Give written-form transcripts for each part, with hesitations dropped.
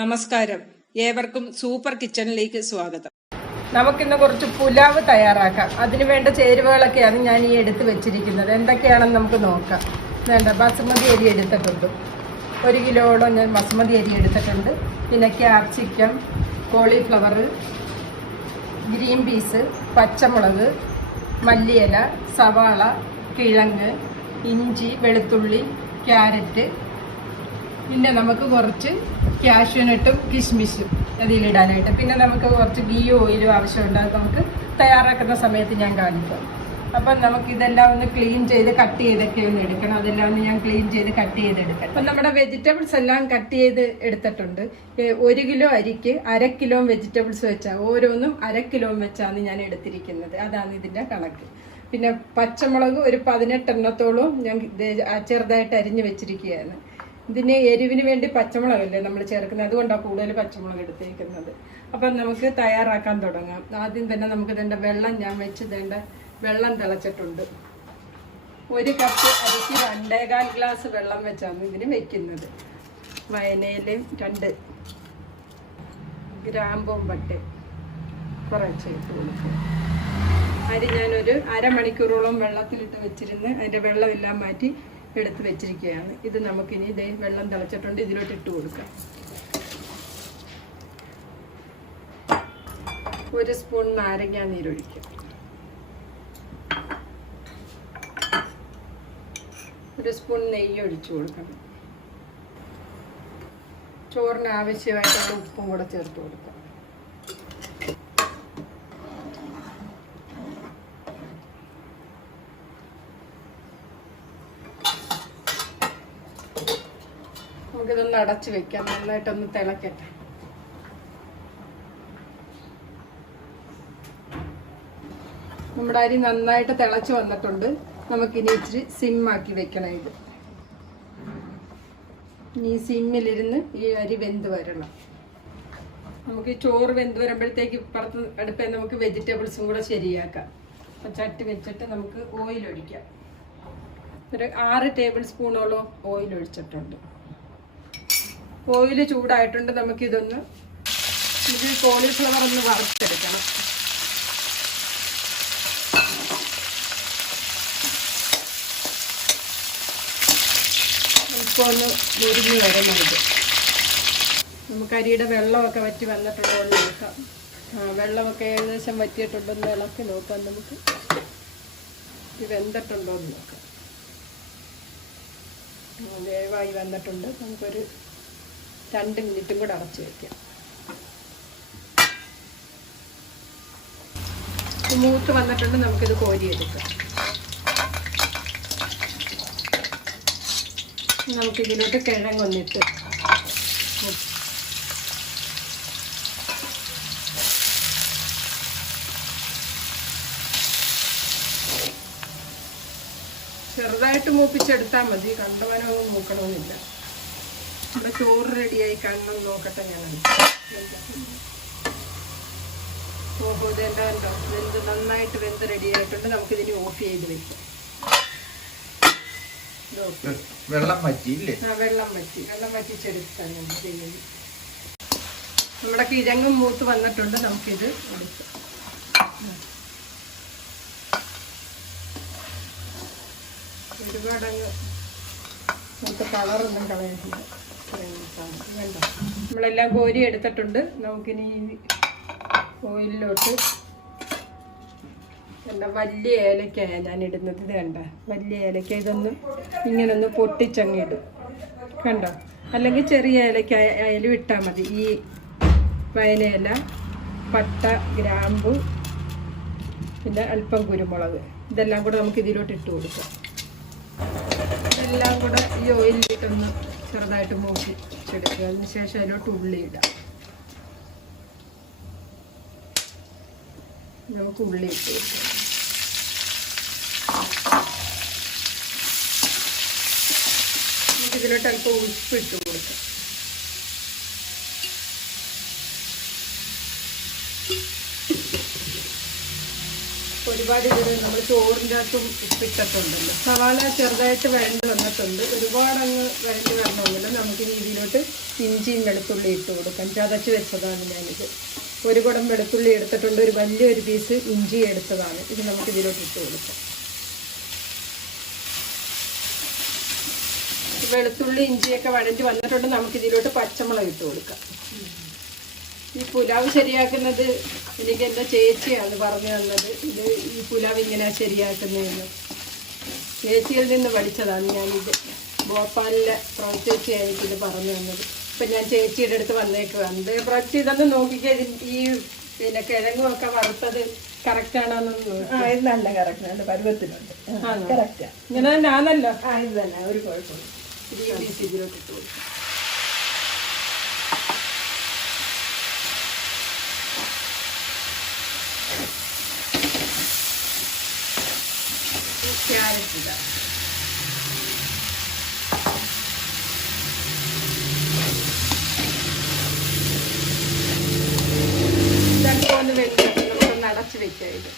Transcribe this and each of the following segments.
നമസ്കാരം, ഏവർക്കും സൂപ്പർ കിച്ചണിലേക്ക് സ്വാഗതം. നമുക്കിന്ന് കുറച്ച് പുലാവ് തയ്യാറാക്കാം. അതിന് വേണ്ട ചേരുവകളൊക്കെയാണ് ഞാൻ ഈ എടുത്ത് വെച്ചിരിക്കുന്നത്. എന്തൊക്കെയാണെന്ന് നമുക്ക് നോക്കാം. വേണ്ട ബസുമതി അരി എടുത്തിട്ടുണ്ട്, 1 കിലോയോളം ഞാൻ ബസുമതി അരി എടുത്തിട്ടുണ്ട്. പിന്നെ ക്യാപ്സിക്കം, കോളിഫ്ലവർ, ഗ്രീൻ പീസ്, പച്ചമുളക്, മല്ലിയില, സവാള, കിഴങ്ങ്, ഇഞ്ചി, വെളുത്തുള്ളി, ക്യാരറ്റ്. പിന്നെ നമുക്ക് കുറച്ച് കാഷ്യൂനട്ടും കിസ്മിസും അതിലിടാനായിട്ട്. പിന്നെ നമുക്ക് കുറച്ച് ഗീ ഓയിലും ആവശ്യമുണ്ട്. അത് നമുക്ക് തയ്യാറാക്കുന്ന സമയത്ത് ഞാൻ കാണിക്കാം. അപ്പം നമുക്കിതെല്ലാം ഒന്ന് ക്ലീൻ ചെയ്ത് കട്ട് ചെയ്തൊക്കെ ഒന്ന് എടുക്കണം. അതെല്ലാം ഒന്ന് ഞാൻ ക്ലീൻ ചെയ്ത് കട്ട് ചെയ്തെടുക്കാം. അപ്പം നമ്മുടെ വെജിറ്റബിൾസ് എല്ലാം കട്ട് ചെയ്ത് എടുത്തിട്ടുണ്ട്. 1 കിലോ അരിക്ക് 1/2 കിലോ വെജിറ്റബിൾസ് വെച്ചാൽ ഓരോന്നും 1/2 കിലോ വെച്ചാണ് ഞാൻ എടുത്തിരിക്കുന്നത്. അതാണ് ഇതിൻ്റെ കണക്ക്. പിന്നെ പച്ചമുളക് ഒരു 18 എണ്ണത്തോളം ഞാൻ ചെറുതായിട്ട് അരിഞ്ഞ് വെച്ചിരിക്കുകയാണ്. ഇതിന് എരിവിന് വേണ്ടി പച്ചമുളകല്ലേ നമ്മൾ ചേർക്കുന്നത്, അതുകൊണ്ടാണ് കൂടുതൽ പച്ചമുളക് എടുത്തേക്കുന്നത്. അപ്പം നമുക്ക് തയ്യാറാക്കാൻ തുടങ്ങാം. ആദ്യം തന്നെ നമുക്ക് ഇതിൻ്റെ വെള്ളം ഞാൻ വെച്ച് ഇതിൻ്റെ വെള്ളം തിളച്ചിട്ടുണ്ട്. 1 കപ്പ് അരിക്ക് 2.25 ഗ്ലാസ് വെള്ളം വെച്ചാണ് ഇതിന് വെക്കുന്നത്. വയനയിലും 2 ഗ്രാമ്പും പട്ടയും കുറച്ച് ഇട്ട് കൊടുക്കും. അരി ഞാനൊരു അരമണിക്കൂറോളം വെള്ളത്തിലിട്ട് വെച്ചിരുന്ന് അതിൻ്റെ വെള്ളമെല്ലാം മാറ്റി എടുത്ത് വെച്ചിരിക്കുകയാണ്. ഇത് നമുക്കിനി ഇതേ വെള്ളം തിളച്ചിട്ടുണ്ട്, ഇതിലോട്ട് ഇട്ട് കൊടുക്കാം. 1 സ്പൂൺ നാരങ്ങ നീരൊഴിക്കാം. 1 സ്പൂൺ നെയ്യ് ഒഴിച്ചു കൊടുക്കണം. ചോറിന് ആവശ്യമായിട്ടുള്ള ഉപ്പും കൂടെ ചേർത്ത് കൊടുക്കാം. നമുക്കിതൊന്ന് അടച്ചു വെക്കാം, നന്നായിട്ടൊന്ന് തിളക്കട്ടെ. നമ്മുടെ അരി നന്നായിട്ട് തിളച്ച് വന്നിട്ടുണ്ട്. നമുക്കിനി ഇച്ചിരി സിമ്മാക്കി വെക്കണം. ഇത് ഇനി സിമ്മിലിരുന്ന് ഈ അരി വെന്ത് വരണം. നമുക്ക് ഈ ചോറ് വെന്ത് വരുമ്പോഴത്തേക്ക് ഇപ്പുറത്ത് അടുപ്പേ നമുക്ക് വെജിറ്റബിൾസും കൂടെ ശരിയാക്കാം. അപ്പം ചട്ടി വെച്ചിട്ട് നമുക്ക് ഓയിൽ ഒഴിക്കാം. ഒരു 6 ടേബിൾ സ്പൂണോളം ഓയിൽ ഒഴിച്ചിട്ടുണ്ട്. ഓയിൽ ചൂടായിട്ടുണ്ട്. നമുക്കിതൊന്ന് കോളിഫ്ലവർ ഒന്ന് വറുത്തെടുക്കണം. ഇപ്പോൾ ഒന്ന് മുരിഞ്ഞ് വരണം. ഇത് നമുക്ക് അരിയുടെ വെള്ളമൊക്കെ വറ്റി വന്നിട്ടുണ്ടോ എന്ന് നോക്കാം. വെള്ളമൊക്കെ ഏകദേശം വറ്റിയിട്ടുണ്ടെന്ന് ഇളക്കി നോക്കാം. നമുക്ക് ഇത് വെന്തിട്ടുണ്ടോ എന്ന് നോക്കാം. വേവായി വന്നിട്ടുണ്ട്. നമുക്കൊരു 2 മിനിറ്റും കൂടെ അടച്ച് വയ്ക്കാം. മൂത്ത് വന്നിട്ടുണ്ട്. നമുക്കിത് കോരിയെടുക്കാം. നമുക്കിതിലോട്ട് കിഴങ്ങൊന്നിട്ട് ചെറുതായിട്ട് മൂപ്പിച്ചെടുത്താൽ മതി, കണ്ടവനൊന്നും മൂക്കണമെന്നില്ല. നമ്മുടെ ചോറ് റെഡിയായി കാണണം നോക്കട്ടെ. ഞാൻ ഓഹോ, ഇതെല്ലാം ഉണ്ടോ വെന്ത് നന്നായിട്ട് വെന്ത് റെഡിയായിട്ടുണ്ട്. നമുക്കിതിന് ഓഫ് ചെയ്ത് വെക്കാം. വെള്ളം വറ്റി വറ്റിച്ചെടുക്കാൻ ഞാൻ ചെയ്യുന്നത്. നമ്മുടെ കിഴങ്ങും മൂത്ത് വന്നിട്ടുണ്ട്. നമുക്കിത് എടുക്കാം. ഒരുപാടങ്ങ് നമുക്ക് കളറൊന്നും കളയുന്നില്ല. വേണ്ട, നമ്മളെല്ലാം കോരി എടുത്തിട്ടുണ്ട്. നമുക്കിനി ഓയിലിലോട്ട് എന്താ വലിയ ഏലക്കായ ഞാൻ ഇടുന്നത്. ഇത് കണ്ട വലിയ ഏലക്ക. ഇതൊന്ന് ഇങ്ങനൊന്ന് പൊട്ടിച്ചങ്ങ് ഇടും, കണ്ടോ? അല്ലെങ്കിൽ ചെറിയ ഏലക്കായ ആയാലും ഇട്ടാൽ മതി. ഈ വയനയില, പട്ട, ഗ്രാമ്പു, പിന്നെ അല്പം കുരുമുളക്, ഇതെല്ലാം കൂടെ നമുക്ക് ഇതിലോട്ട് ഇട്ട് കൊടുക്കാം. എല്ലാം കൂടെ ഈ ഓയിലിട്ടൊന്ന് ചെറുതായിട്ട് മൂപ്പിച്ചെടുക്കുക. അതിന് ശേഷം അതിലോട്ട് ഉള്ളി ഇടാം. നമുക്ക് ഉള്ളി ഇട്ട് കൊടുക്കാം. നമുക്കിതിലോട്ട് അല്പം ഉപ്പിട്ട് കൊടുക്കാം. ഒരുപാട് ഇതിൽ നമ്മൾ ചോറിൻ്റെ അകത്തും ഉപ്പിട്ടിട്ടുണ്ടല്ലോ. സവാള ചെറുതായിട്ട് വഴണ്ട് വന്നിട്ടുണ്ട്, ഒരുപാട് അങ്ങ് വഴണ്ട് വരണമെന്നില്ല. നമുക്കിനി ഇതിലോട്ട് ഇഞ്ചിയും വെളുത്തുള്ളി ഇട്ട് കൊടുക്കാം. ചതച്ച് വെച്ചതാണ് ഞാനിത്. ഒരു കുടം വെളുത്തുള്ളി എടുത്തിട്ടുണ്ട്, ഒരു വലിയൊരു പീസ് ഇഞ്ചി എടുത്തതാണ്. ഇത് നമുക്ക് ഇതിലോട്ട് ഇട്ട് കൊടുക്കാം. വെളുത്തുള്ളി ഇഞ്ചിയൊക്കെ വഴണ്ടി വന്നിട്ടുണ്ട്. നമുക്കിതിലോട്ട് പച്ചമുളക് ഇട്ട് കൊടുക്കാം. ഈ പുലാവ് ശരിയാക്കുന്നത് എനിക്ക് എൻ്റെ ചേച്ചിയാണ് പറഞ്ഞു തന്നത്. ഈ പുലാവ് ഇങ്ങനെയാണ് ശരിയാക്കുന്നതെന്ന് ചേച്ചിയിൽ നിന്ന് പഠിച്ചതാണ് ഞാനിത്. ഭോപ്പാലിലെ ചേച്ചിയാണ് എനിക്കിത് പറഞ്ഞു തന്നത്. ഇപ്പം ഞാൻ ചേച്ചിയുടെ അടുത്ത് വന്നേക്കുവാണ്. പ്രാവശ്യം ഇതൊന്ന് നോക്കിക്കേ, ഈ പിന്നെ കിഴങ്ങുമൊക്കെ വറുത്തത് കറക്റ്റാണോന്നൊന്ന് ഇത് നല്ല കറക്റ്റാണ്, പരുവത്തിനുണ്ട്. ഇങ്ങനെ തന്നെ ആണല്ലോ. ഇത് തന്നെ, ഒരു കുഴപ്പമില്ല. ഇതിലോട്ട് ഇട്ട് കൊടുക്കും. ക്യാരറ്റ് ഇടാം. ഇതൊക്കെ ഒന്ന് വെച്ച് നമുക്കൊന്ന് അടച്ച് വെക്കാം. ഇത്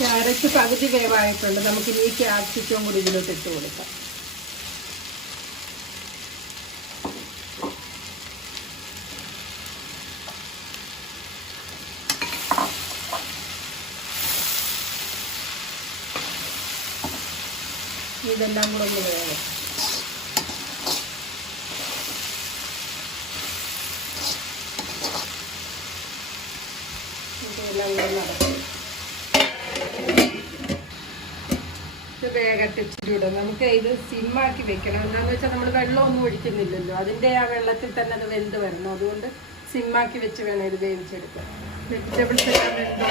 ക്യാരറ്റ് പകുതി വേവായിട്ടുണ്ട്. നമുക്കിനി ഈ ക്യാപ്സിക്കം കൂടി ഇതിലോട്ട് ഇട്ട് കൊടുക്കാം. ഇതെല്ലാം കൂടെ ഒന്ന് വേണം. ഇതെല്ലാം കൂടെ നടക്കും. ഇത് വേഗം ഇച്ചിരി ഇടും. നമുക്ക് ഇത് സിമ്മാക്കി വെക്കണം. എന്താണെന്ന് വെച്ചാൽ നമ്മൾ വെള്ളമൊന്നും ഒഴിക്കുന്നില്ലല്ലോ, അതിൻ്റെ ആ വെള്ളത്തിൽ തന്നെ അത് വെന്ത് വരണം. അതുകൊണ്ട് സിമ്മാക്കി വെച്ച് വേണം ഇത് വേവിച്ചെടുക്കാൻ. വെജിറ്റബിൾസ് എല്ലാം വെന്ത്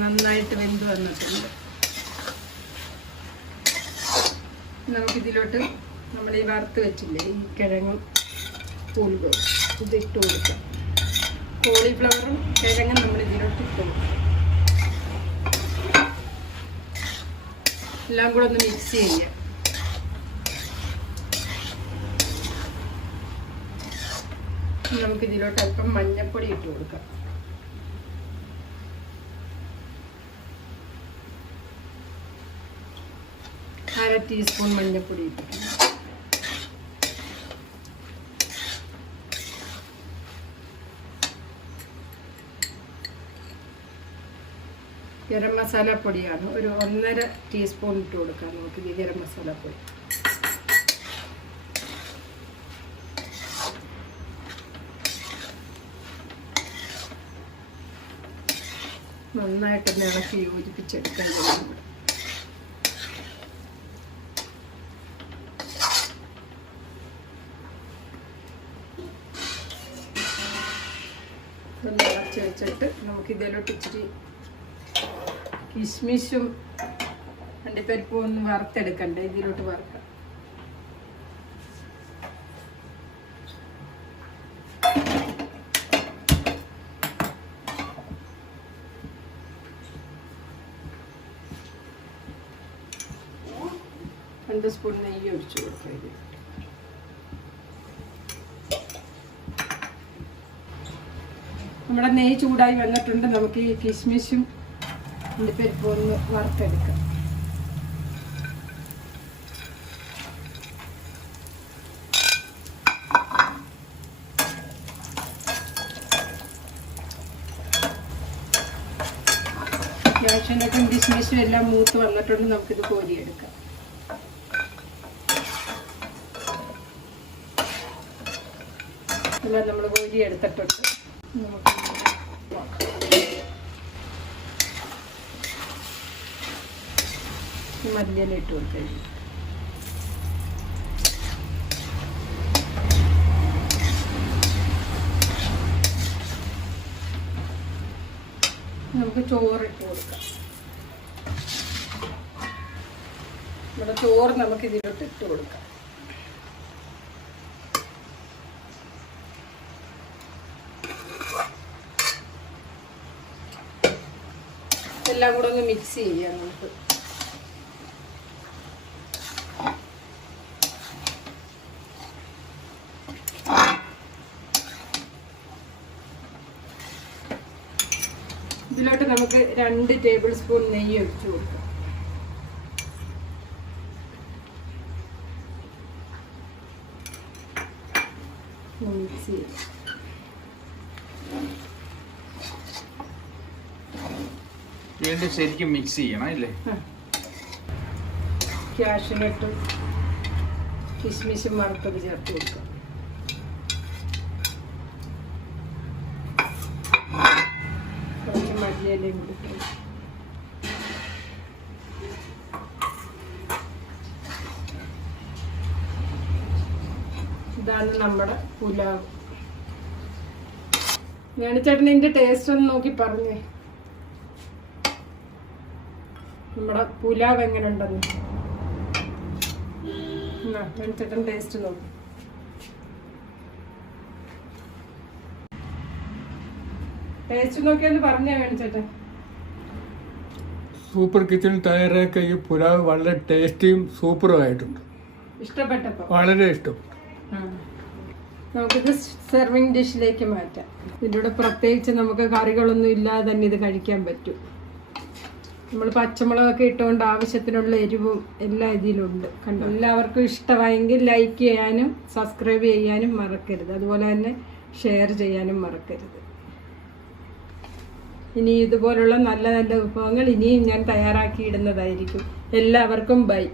നന്നായിട്ട് വെന്ത് വന്നിട്ടുണ്ട്. നമുക്കിതിലോട്ട് നമ്മൾ ഈ വറുത്ത് വെച്ചില്ലേ ഈ കിഴങ്ങും ഉള്ളും ഇതിട്ട് കൊടുക്കാം. കോളിഫ്ലവറും കിഴങ്ങും നമ്മൾ ഇതിലോട്ട് ഇട്ട് കൊടുക്കാം. എല്ലാം കൂടെ ഒന്ന് മിക്സ് ചെയ്യാം. നമുക്കിതിലോട്ട് അല്പം മഞ്ഞൾപ്പൊടി ഇട്ട് കൊടുക്കാം. അര ടീസ്പൂൺ മഞ്ഞൾപ്പൊടി ഇട്ടിട്ടുണ്ട്. ഗരം മസാലപ്പൊടിയാണ്, ഒരു 1.5 ടീസ്പൂൺ ഇട്ട് കൊടുക്കാം. നമുക്കിത് ഗരം മസാലപ്പൊടി. നന്നായിട്ട് ഇളക്കി യോജിപ്പിച്ചെടുക്കാൻ കഴിയും. ഇളച്ച് വെച്ചിട്ട് നമുക്ക് ഇതിലോട്ട് ഇച്ചിരി കിസ്മിസും അണ്ടിപ്പരിപ്പും ഒന്ന് വറുത്തെടുക്കണ്ടേ, ഇതിലോട്ട് വറുക്കാം. രണ്ട് സ്പൂൺ നെയ്യ് ഒഴിച്ചു കൊടുക്കാം. ഇത് നമ്മുടെ നെയ്യ് ചൂടായി വന്നിട്ടുണ്ട്. നമുക്ക് ഈ കിസ്മിസും അണ്ടിപ്പരിപ്പും ഒന്ന് വറുത്തെടുക്കാം. ക്യാഷ്യൂനട്ടും കിസ്മിസും എല്ലാം മൂത്ത് വന്നിട്ടുണ്ട്. നമുക്കിത് കോരിയെടുക്കാം. എല്ലാം നമ്മൾ കോരിയെടുത്തിട്ടുണ്ട്. നമുക്ക് മല്ലിയില ഇട്ട് കൊടുക്കാം. നമുക്ക് ചോറിട്ട് കൊടുക്കാം. നമ്മുടെ ചോറ് നമുക്ക് ഇതിലോട്ട് ഇട്ട് കൊടുക്കാം. എല്ലാം കൂടെ ഒന്ന് മിക്സ് ചെയ്യാം. നമുക്ക് ഇതിലോട്ട് നമുക്ക് 2 ടേബിൾ സ്പൂൺ നെയ്യ് ഒഴിച്ചു കൊടുക്കാം. മിക്സ് ചെയ്ത് വീണ്ടും ശരിക്കും മിക്സ് ചെയ്യണം അല്ലേ? കാഷ്യൂനട്ടും കിസ്മിസും വറുത്തത് ചേർത്ത് കൊടുക്കാം. കുറച്ച് മല്ലിയിലയും കൊടുക്കാം. ഇതാണ് നമ്മുടെ പുലാവ്. വേണിച്ചേട്ടൻ ഇതിന്റെ ടേസ്റ്റ് ഒന്ന് നോക്കി പറഞ്ഞേ, നമ്മുടെ പുലാവ് എങ്ങനെ ഉണ്ടെന്ന്. വേണിച്ചേട്ടൻ ടേസ്റ്റ് നോക്കി. ടേസ്റ്റ് നോക്കിയെന്ന് പറഞ്ഞേ വേണിച്ചേട്ടൻ. സൂപ്പർ കിച്ചണിൽ തയ്യാറാക്കിയ ഈ പുലാവ് വളരെ ടേസ്റ്റിയും സൂപ്പറും ആയിട്ടുണ്ട്. ഇഷ്ടപ്പെട്ടപ്പോ വളരെ ഇഷ്ടപ്പെട്ടു. നമുക്കിത് സെർവിങ് ഡിഷിലേക്ക് മാറ്റാം. ഇതിൻ്റെ കൂടെ പ്രത്യേകിച്ച് നമുക്ക് കറികളൊന്നും ഇല്ലാതെ തന്നെ ഇത് കഴിക്കാൻ പറ്റും. നമ്മൾ പച്ചമുളകൊക്കെ ഇട്ടുകൊണ്ട് ആവശ്യത്തിനുള്ള എരിവും എല്ലാം ഇതിലുണ്ട്. കണ്ടോ? എല്ലാവർക്കും ഇഷ്ടമായെങ്കിൽ ലൈക്ക് ചെയ്യാനും സബ്സ്ക്രൈബ് ചെയ്യാനും മറക്കരുത്. അതുപോലെ തന്നെ ഷെയർ ചെയ്യാനും മറക്കരുത്. ഇനി ഇതുപോലുള്ള നല്ല നല്ല വിഭവങ്ങൾ ഇനിയും ഞാൻ തയ്യാറാക്കിയിടുന്നതായിരിക്കും. എല്ലാവർക്കും ബൈ.